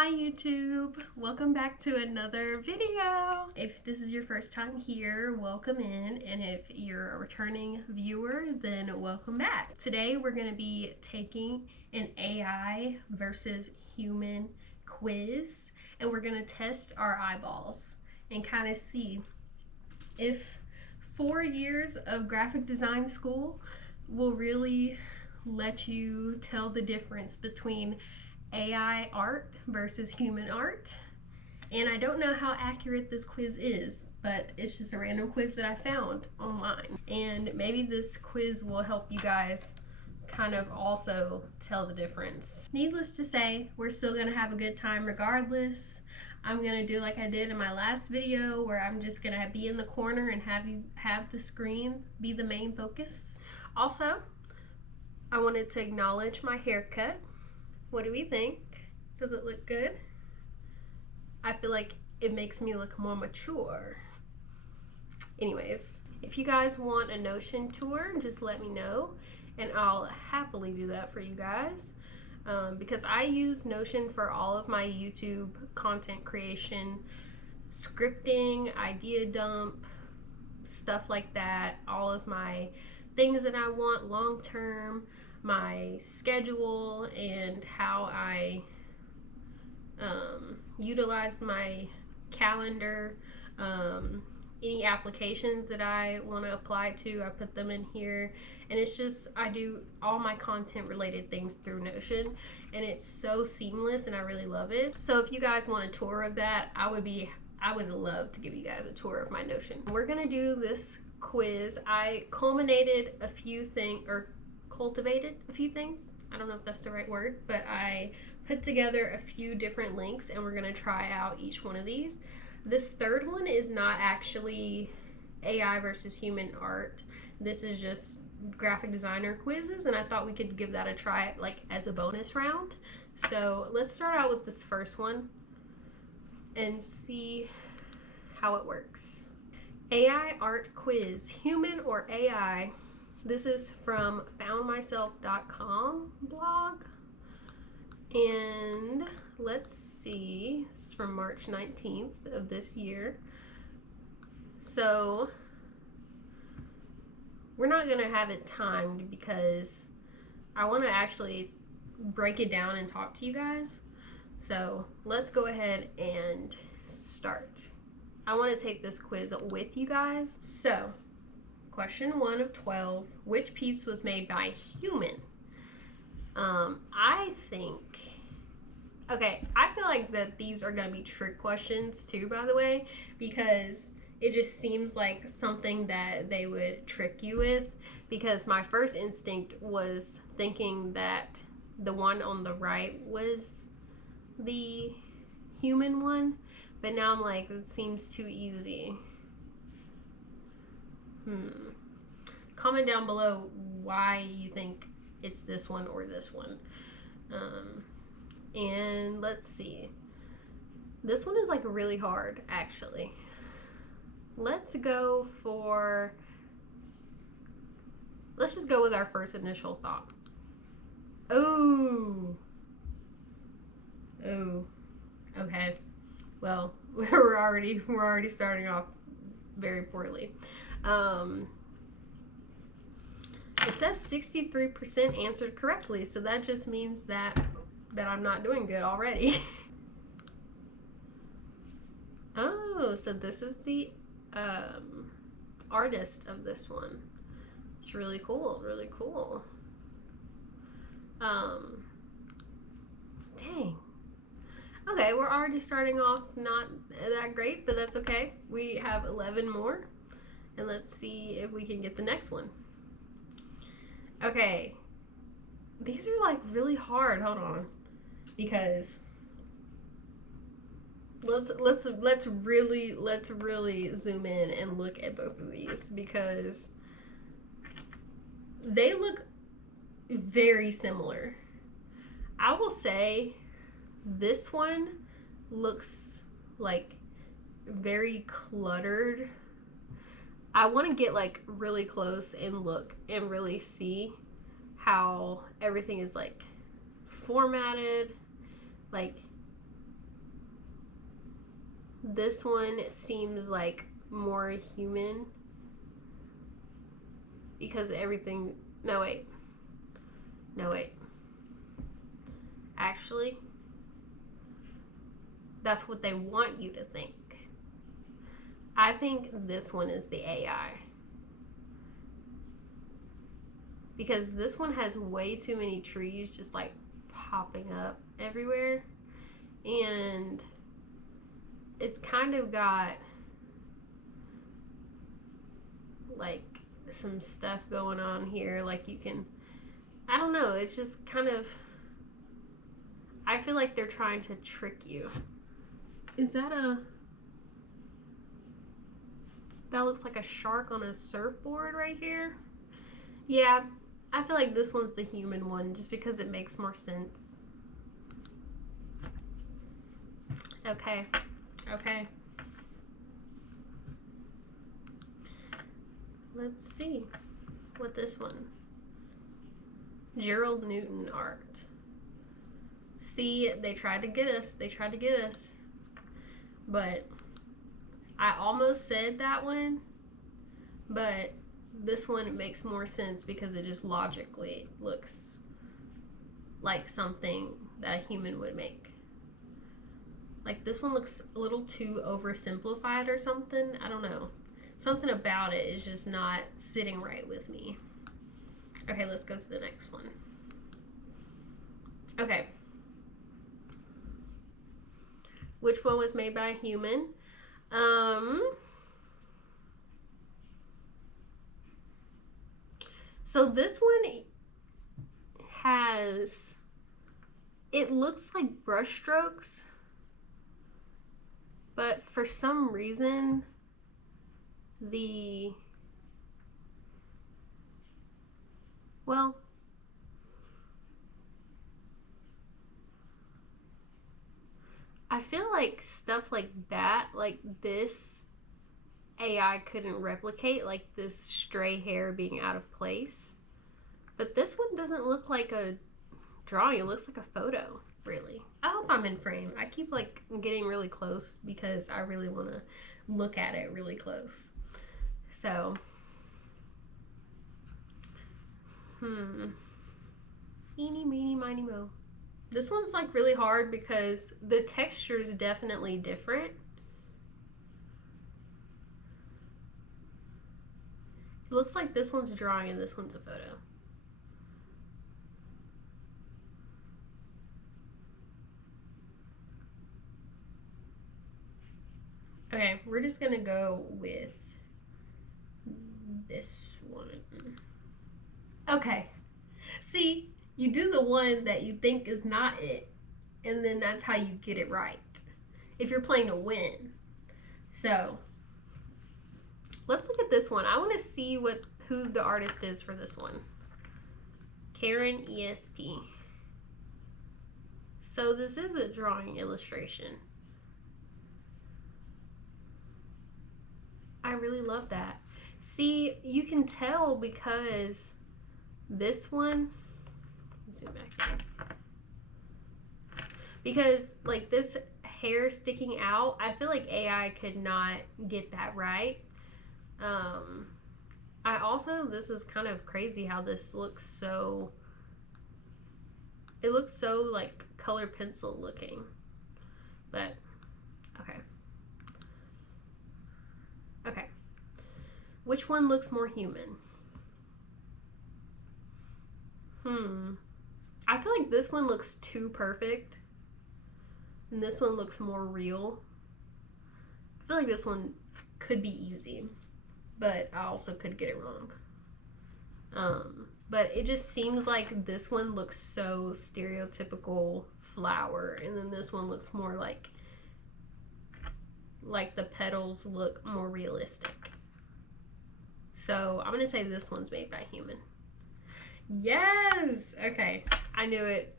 Hi YouTube! Welcome back to another video. If this is your first time here, welcome in, and if you're a returning viewer, then welcome back. Today we're going to be taking an AI versus human quiz, and we're going to test our eyeballs and kind of see if 4 years of graphic design school will really let you tell the difference between AI art versus human art. And I don't know how accurate this quiz is, but it's just a random quiz that I found online. And maybe this quiz will help you guys kind of also tell the difference. Needless to say, we're still gonna have a good time regardless. I'm gonna do like I did in my last video, where I'm just gonna be in the corner and have the screen be the main focus. Also, I wanted to acknowledge my haircut. What do we think? Does it look good? I feel like it makes me look more mature. Anyways, if you guys want a Notion tour, just let me know and I'll happily do that for you guys. Because I use Notion for all of my YouTube content creation, scripting, idea dump, stuff like that, all of my things that I want long term, my schedule, and how I utilize my calendar, any applications that I want to apply to, I put them in here. And it's just, I do all my content related things through Notion, and it's so seamless and I really love it. So if you guys want a tour of that, I would love to give you guys a tour of my Notion. We're gonna do this quiz. I culminated a few things, or cultivated a few things. I don't know if that's the right word, but I put together a few different links and we're gonna try out each one of these. This third one is not actually AI versus human art. This is just graphic designer quizzes, and I thought we could give that a try like as a bonus round. So let's start out with this first one and see how it works. AI art quiz, human or AI? This is from foundmyself.com blog, and let's see, it's from March 19th of this year. So we're not gonna have it timed because I want to actually break it down and talk to you guys. So let's go ahead and start. I want to take this quiz with you guys. So question 1 of 12, which piece was made by a human? I think, okay, I feel like that these are going to be trick questions too, by the way, because it just seems like something that they would trick you with, because my first instinct was thinking that the one on the right was the human one, but now I'm like, it seems too easy. Comment down below why you think it's this one or this one. And let's see. This one is like really hard, actually. Let's just go with our first initial thought. Oh, okay. Well, we're already starting off very poorly. It says 63% answered correctly, so that just means that I'm not doing good already. Oh, so this is the artist of this one. It's really cool, really cool. Dang. Okay, we're already starting off not that great, but that's okay. We have 11 more, and let's see if we can get the next one. Okay, these are like really hard. Hold on, because let's really zoom in and look at both of these, because they look very similar. I will say this one looks like very cluttered. I want to get like really close and look and really see how everything is like formatted. Like this one seems like more human because everything, no wait, actually that's what they want you to think. I think this one is the AI because this one has way too many trees just like popping up everywhere, and it's kind of got like some stuff going on here, like you can, I don't know, it's just kind of, I feel like they're trying to trick you. Is that that looks like a shark on a surfboard right here? Yeah, I feel like this one's the human one just because it makes more sense. Okay. Let's see what this one. Gerald Newton art. See, they tried to get us. But I almost said that one, but this one makes more sense because it just logically looks like something that a human would make. Like this one looks a little too oversimplified or something. I don't know. Something about it is just not sitting right with me. Okay, let's go to the next one. Okay. Which one was made by a human? So this one has, it looks like brush strokes, but for some reason well, I feel like stuff like that, like this, AI couldn't replicate, like this stray hair being out of place. But this one doesn't look like a drawing, it looks like a photo, really. I hope I'm in frame. I keep like getting really close because I really want to look at it really close. So, eeny, meeny, miny, mo. This one's like really hard because the texture is definitely different. It looks like this one's a drawing and this one's a photo. Okay, we're just gonna go with this one. Okay, see, you do the one that you think is not it, and then that's how you get it right if you're playing to win. So let's look at this one. I want to see who the artist is for this one. Karen ESP. So this is a drawing illustration. I really love that. See, you can tell because this one, zoom back in, because like this hair sticking out, I feel like AI could not get that right. I also, this is kind of crazy how this looks so, it looks so like color pencil looking, but okay. Okay, which one looks more human? I feel like this one looks too perfect and this one looks more real. I feel like this one could be easy, but I also could get it wrong. But it just seems like this one looks so stereotypical flower, and then this one looks more like the petals look more realistic. So I'm gonna say this one's made by a human. Yes! Okay, I knew it.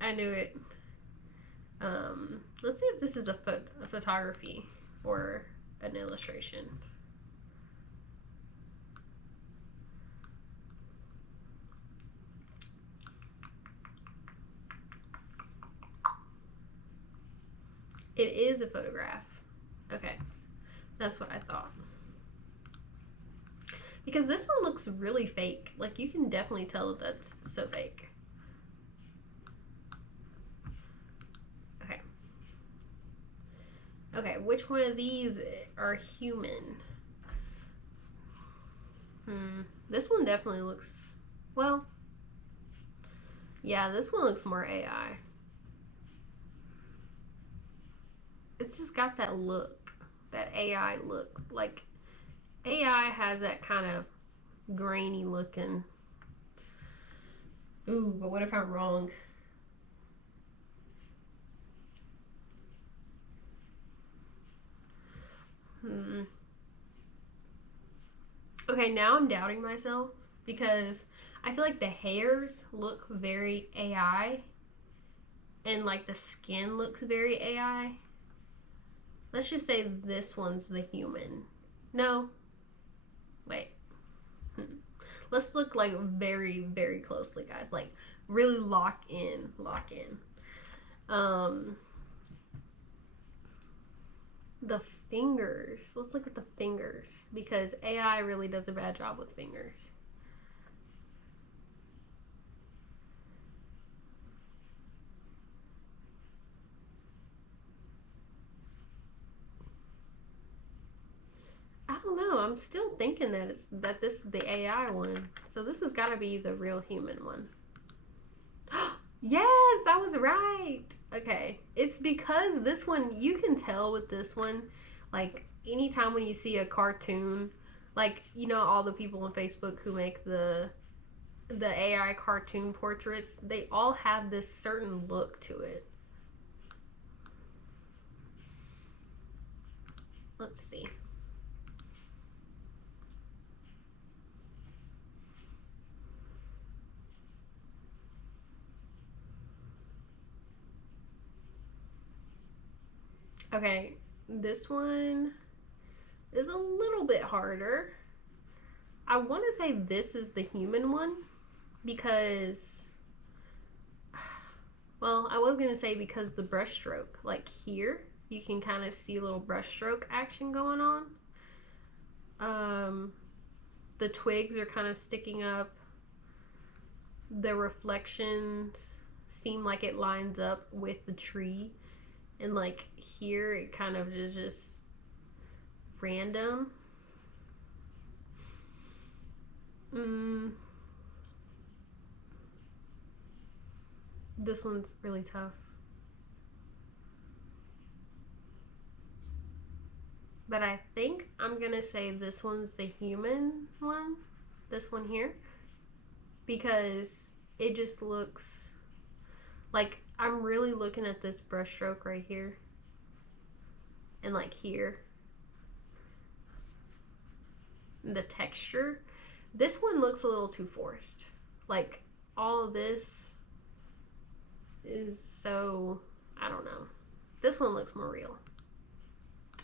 Let's see if this is a photography or an illustration. It is a photograph. Okay. That's what I thought. Because this one looks really fake. Like, you can definitely tell that's so fake. Okay. Okay, which one of these are human? This one definitely looks, well, yeah, this one looks more AI. It's just got that look, that AI look. Like, AI has that kind of grainy looking. Ooh, but what if I'm wrong? Okay, now I'm doubting myself because I feel like the hairs look very AI and like the skin looks very AI. Let's just say this one's the human. No. Wait. Let's look like very, very closely, guys. Like really lock in. The fingers. Let's look at the fingers because AI really does a bad job with fingers. I don't know. I'm still thinking that this is the AI one. So this has got to be the real human one. Yes, that was right. Okay. It's because this one, you can tell with this one, like anytime when you see a cartoon, like, you know, all the people on Facebook who make the AI cartoon portraits, they all have this certain look to it. Let's see. Okay, this one is a little bit harder. I want to say this is the human one because, well, I was going to say because the brush stroke, like here, you can kind of see a little brush stroke action going on. The twigs are kind of sticking up. The reflections seem like it lines up with the tree. And like here, it kind of is just random. This one's really tough. But I think I'm gonna say this one's the human one. This one here. Because it just looks like I'm really looking at this brush stroke right here. And like here. The texture. This one looks a little too forced. Like all of this is so, I don't know. This one looks more real.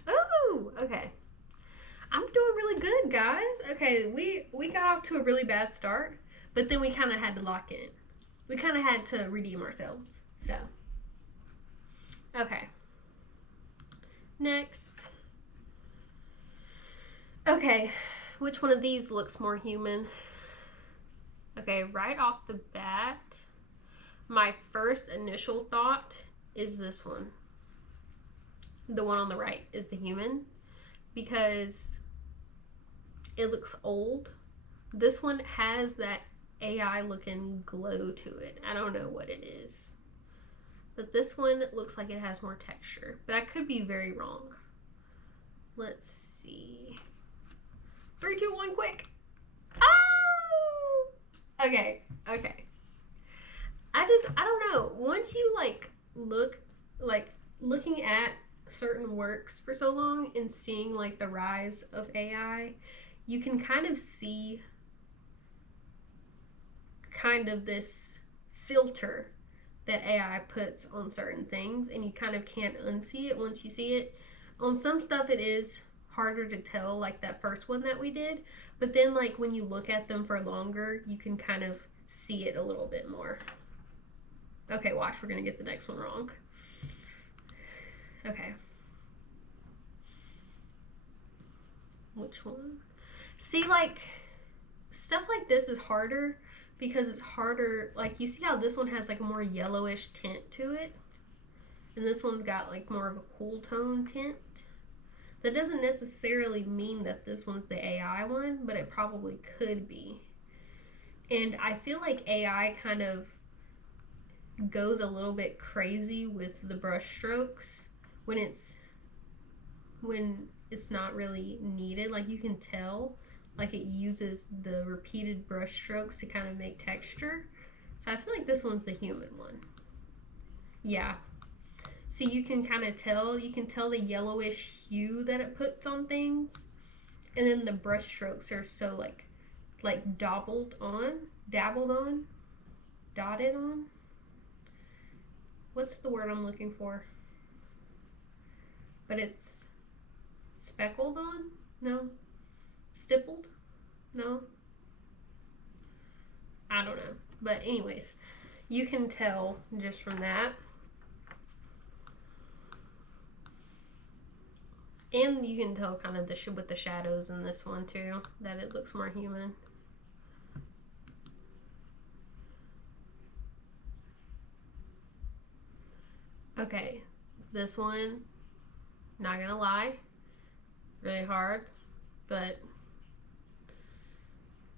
Oh, okay. I'm doing really good, guys. Okay, we got off to a really bad start, but then we kind of had to lock in. We kind of had to redeem ourselves. So, okay. Next. Okay, which one of these looks more human? Okay, right off the bat, my first initial thought is this one. The one on the right is the human because it looks old. This one has that AI looking glow to it. I don't know what it is. But this one looks like it has more texture. But I could be very wrong. Let's see. 3, 2, 1, quick. Oh! Okay. I don't know. Once you looking at certain works for so long and seeing like the rise of AI, you can kind of see kind of this filter that AI puts on certain things, and you kind of can't unsee it once you see it. On some stuff it is harder to tell, like that first one that we did, but then like when you look at them for longer, you can kind of see it a little bit more. Okay, watch, we're gonna get the next one wrong. Okay. Which one? See, like, stuff like this is harder because it's harder. Like, you see how this one has like a more yellowish tint to it? And this one's got like more of a cool tone tint. That doesn't necessarily mean that this one's the AI one, but it probably could be. And I feel like AI kind of goes a little bit crazy with the brush strokes when it's not really needed. Like, you can tell, like, it uses the repeated brush strokes to kind of make texture. So I feel like this one's the human one. Yeah. See, you can kind of tell, you can tell the yellowish hue that it puts on things. And then the brush strokes are so like dotted on. What's the word I'm looking for? But it's speckled on? No. Stippled? No. I don't know. But anyways, you can tell just from that. And you can tell kind of with the shadows in this one too, that it looks more human. Okay, this one, not gonna lie, really hard, but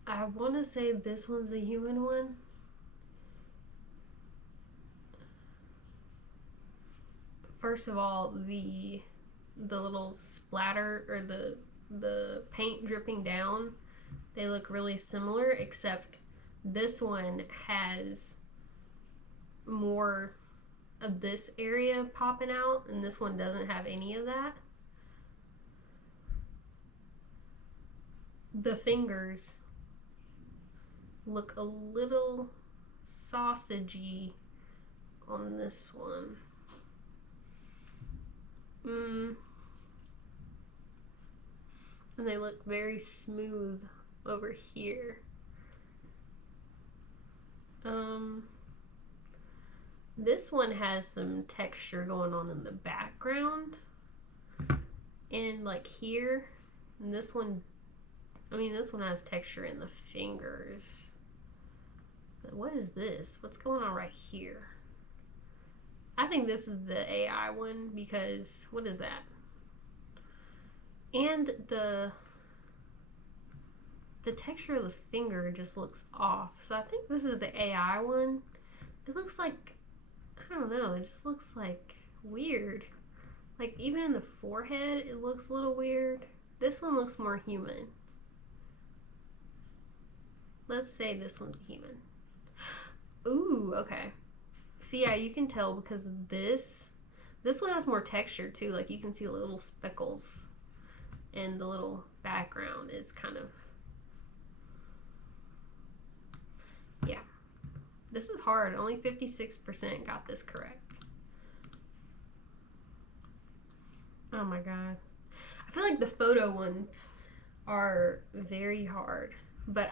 I want to say this one's the human one. First of all, the little splatter or the paint dripping down, they look really similar, except this one has more of this area popping out and this one doesn't have any of that. The fingers look a little sausagey on this one. And they look very smooth over here. This one has some texture going on in the background and like here. And this one, this one has texture in the fingers. But what is this? What's going on right here? I think this is the AI one because what is that? And the texture of the finger just looks off. So I think this is the AI one. It looks like, I don't know, it just looks like weird. Like even in the forehead, it looks a little weird. This one looks more human. Let's say this one's human. Ooh, okay. See, yeah, you can tell because this one has more texture too. Like you can see the little speckles and the little background is kind of, yeah. This is hard. Only 56% got this correct. Oh my god. I feel like the photo ones are very hard. But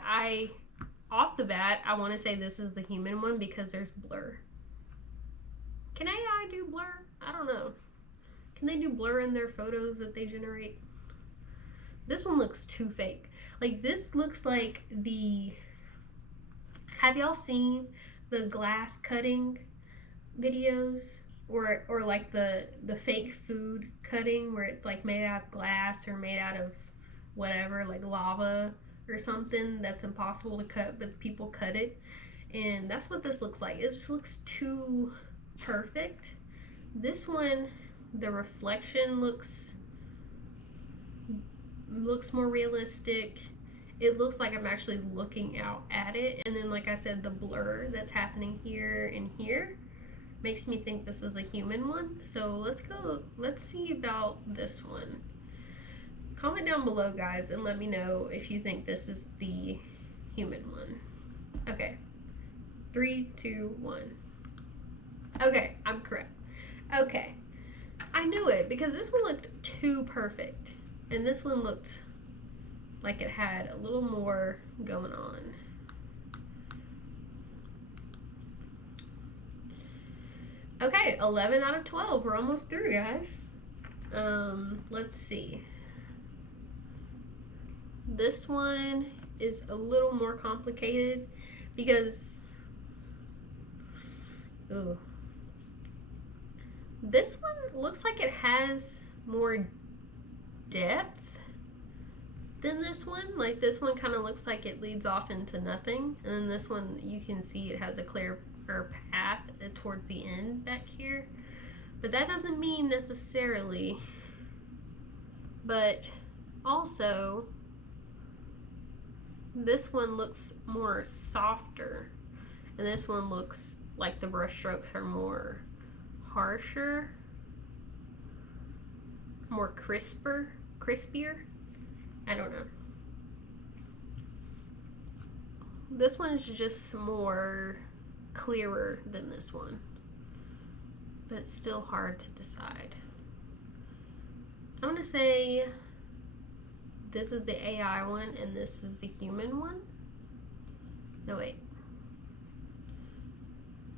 off the bat, I want to say this is the human one because there's blur. Can AI do blur? I don't know. Can they do blur in their photos that they generate? This one looks too fake. Like this looks like have y'all seen the glass cutting videos? Or like the fake food cutting where it's like made out of glass or made out of whatever, like lava or something that's impossible to cut, but people cut it. And that's what this looks like. It just looks too perfect. This one, the reflection looks more realistic. It looks like I'm actually looking out at it. And then like I said, the blur that's happening here and here makes me think this is a human one. So let's see about this one. Comment down below, guys, and let me know if you think this is the human one. Okay, 3, 2, 1. Okay, I'm correct. Okay, I knew it because this one looked too perfect and this one looked like it had a little more going on. Okay, 11 out of 12. We're almost through, guys. Let's see. This one is a little more complicated because, ooh, this one looks like it has more depth than this one. Like this one kind of looks like it leads off into nothing, and then this one you can see it has a clear path towards the end back here. But that doesn't mean necessarily, but also this one looks more softer, and this one looks like the brush strokes are more harsher, more crispier. I don't know. This one is just more clearer than this one, but it's still hard to decide. I'm gonna say this is the AI one and this is the human one. No, wait.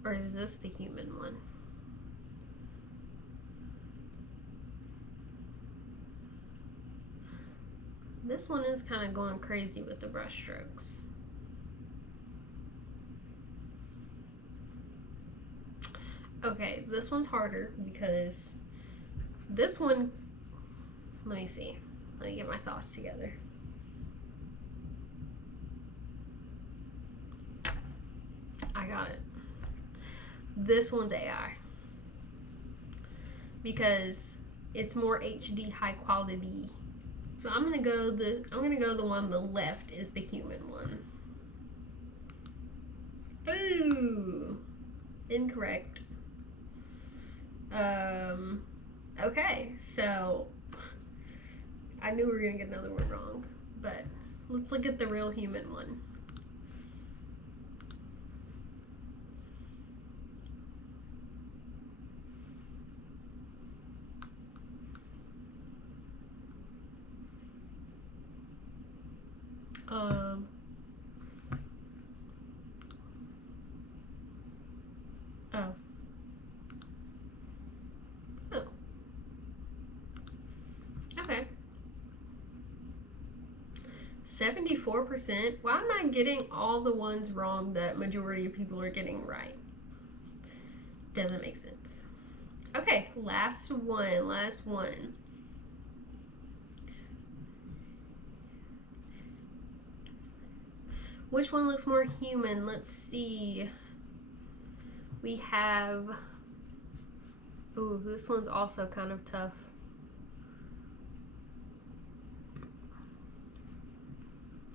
Or is this the human one? This one is kind of going crazy with the brush strokes. Okay, this one's harder because this one, let me see. Let me get my thoughts together. I got it. This one's AI because it's more HD, high quality. So I'm gonna go the one on the left is the human one. Ooh, incorrect. Okay, so I knew we were gonna get another one wrong, but let's look at the real human one. Oh. Oh. Okay. 74%. Why am I getting all the ones wrong that majority of people are getting right? Doesn't make sense. Okay, last one. Which one looks more human? Let's see. We have, ooh, this one's also kind of tough.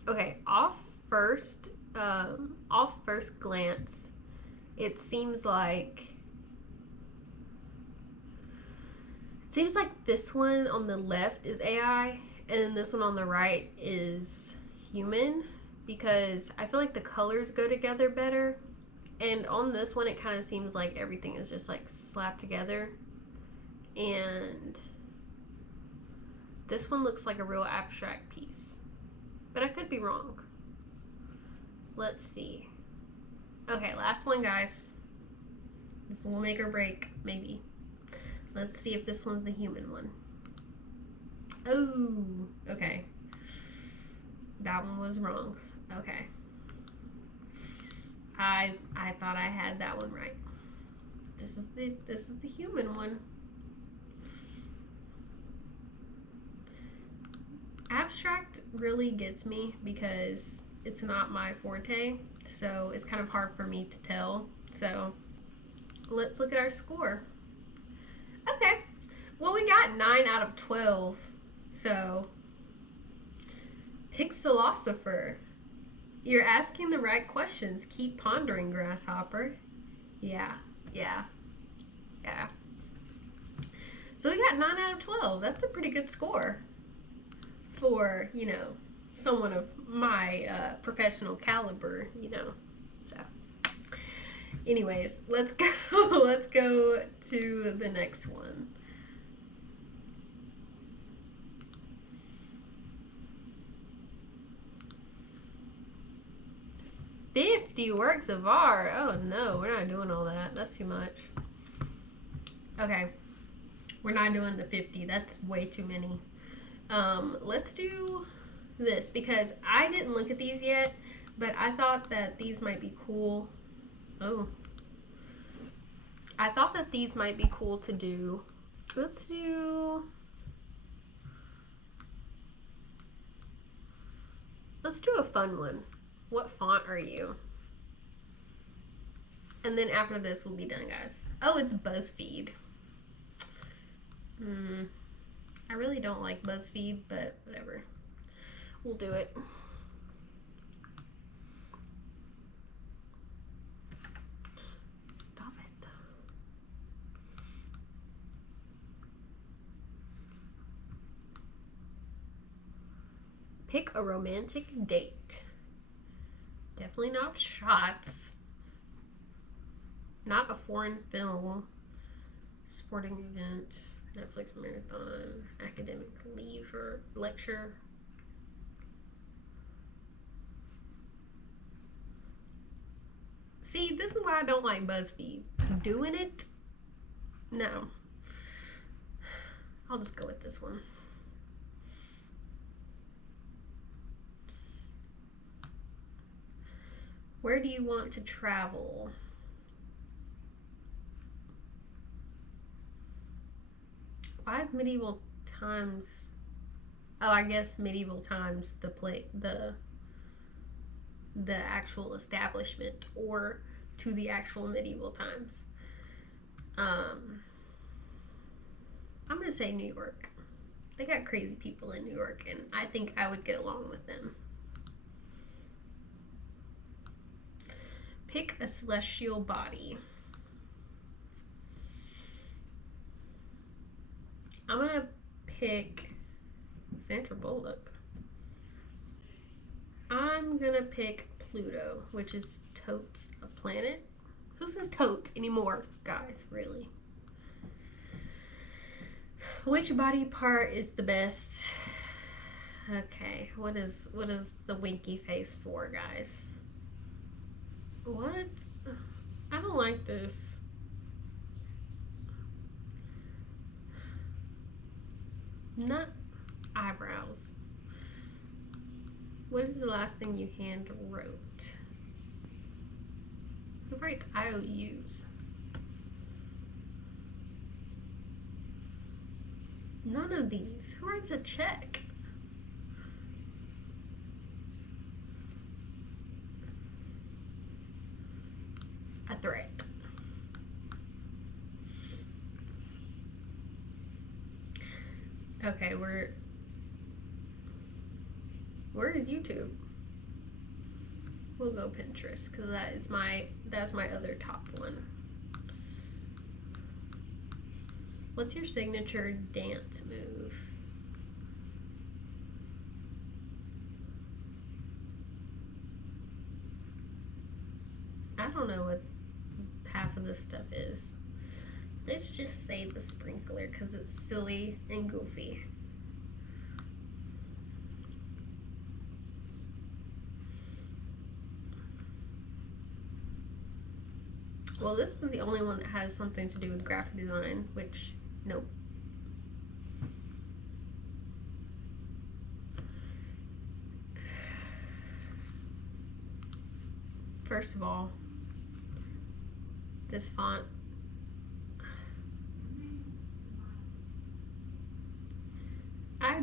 Okay, off first glance, it seems like this one on the left is AI and then this one on the right is human, because I feel like the colors go together better. And on this one, it kind of seems like everything is just like slapped together. And this one looks like a real abstract piece, but I could be wrong. Let's see. Okay, last one, guys. This will make or break, maybe. Let's see if this one's the human one. Oh, okay. That one was wrong. Okay. I thought I had that one right. This is the human one. Abstract really gets me because it's not my forte, so it's kind of hard for me to tell. So let's look at our score. Okay, well, we got 9 out of 12. So Pixelosopher, you're asking the right questions. Keep pondering, Grasshopper. Yeah. So we got 9 out of 12. That's a pretty good score for, you know, someone of my professional caliber, you know. So anyways, let's go to the next one. $50 works of art. Oh no, we're not doing all that. That's too much. Okay, we're not doing the 50. That's way too many. Let's do this because I didn't look at these yet, but I thought that these might be cool. Oh. I thought that these might be cool to do. Let's do a fun one. What font are you? And then after this, we'll be done, guys. Oh, it's Buzzfeed. I really don't like Buzzfeed, but whatever. We'll do it. Stop it. Pick a romantic date. Definitely not shots. Not a foreign film. Sporting event. Netflix marathon. Academic leisure. Lecture. See, this is why I don't like BuzzFeed. Doing it? No. I'll just go with this one. Where do you want to travel? Why is medieval times? Oh, I guess medieval times the actual establishment, or to the actual medieval times. I'm gonna say New York. They got crazy people in New York, and I think I would get along with them. Pick a celestial body. I'm gonna pick Sandra Bullock. I'm gonna pick Pluto, which is totes a planet. Who says totes anymore, guys? Really? Which body part is the best? Okay, what is the winky face for, guys? What? I don't like this. Not eyebrows. What is the last thing you hand wrote? Who writes IOUs? None of these. Who writes a check? A threat. Okay, where is YouTube? We'll go Pinterest because that's my other top one. What's your signature dance move? I don't know what half of this stuff is. Let's just say the sprinkler because it's silly and goofy. Well, this is the only one that has something to do with graphic design, which, nope. First of all, this font. I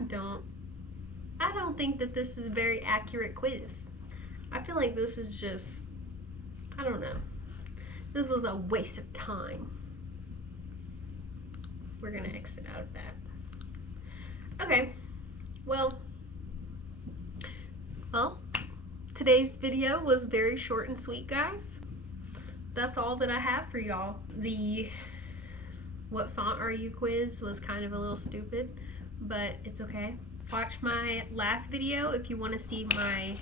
don't think that this is a very accurate quiz. I feel like this is just, I don't know. This was a waste of time. We're gonna exit out of that. Okay, well, today's video was very short and sweet, guys. That's all that I have for y'all. The what font are you quiz was kind of a little stupid, but it's okay. Watch my last video if you want to see my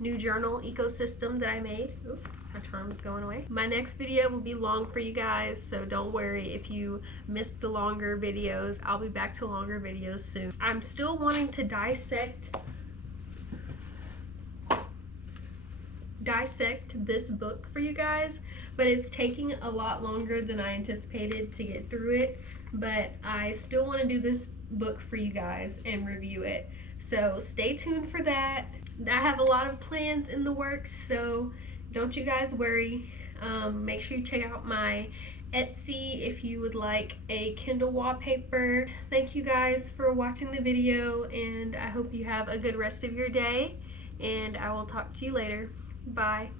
new journal ecosystem that I made. Oop, my charm is going away. My next video will be long for you guys, so don't worry if you missed the longer videos. I'll be back to longer videos soon. I'm still wanting to dissect this book for you guys, but it's taking a lot longer than I anticipated to get through it. but I still want to do this book for you guys and review it. So stay tuned for that. I have a lot of plans in the works, so don't you guys worry. Make sure you check out my Etsy if you would like a Kindle wallpaper. Thank you guys for watching the video, and I hope you have a good rest of your day, and I will talk to you later. Bye.